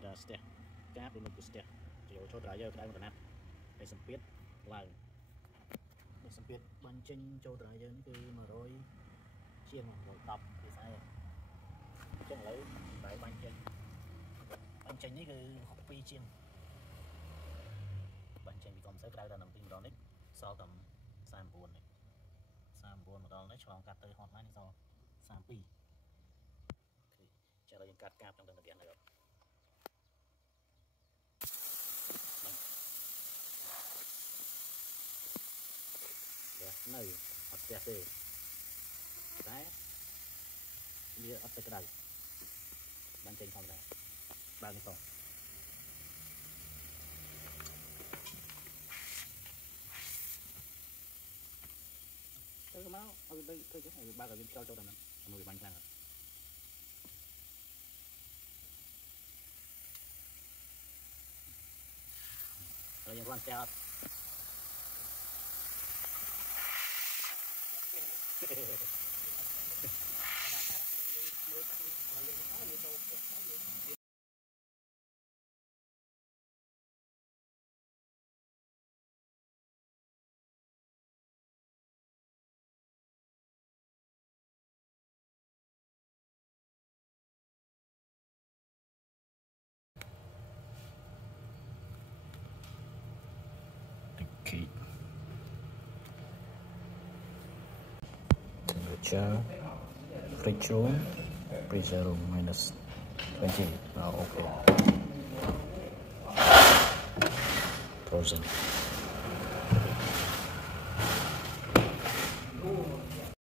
phải là step cáp luôn một step chiều cho trái giờ cái một nát để sắm biết là để sắm biết ban chân cho trái giờ cứ mà rồi chiên một tập thì sai chân lấy đại ban chânนี้คือ6 ปี chiên ban chân bị còn sẽ cái nằm tin đó đấy so tầm 39này 39មកដល់នេះឆ្លងកាត់ទៅហត់ណាស់នេះស32ចាយើងកាត់កាបtrong từng cái này rồi nơi ọt xe thế đấy đi ọt xe cái này ban trên không này ba cái phòng cái máu ở đây tôi chắc là ba cái bên cho đàn người bánh sang rồi những con xe temperature fridge room freezer room minus 20 now okay frozen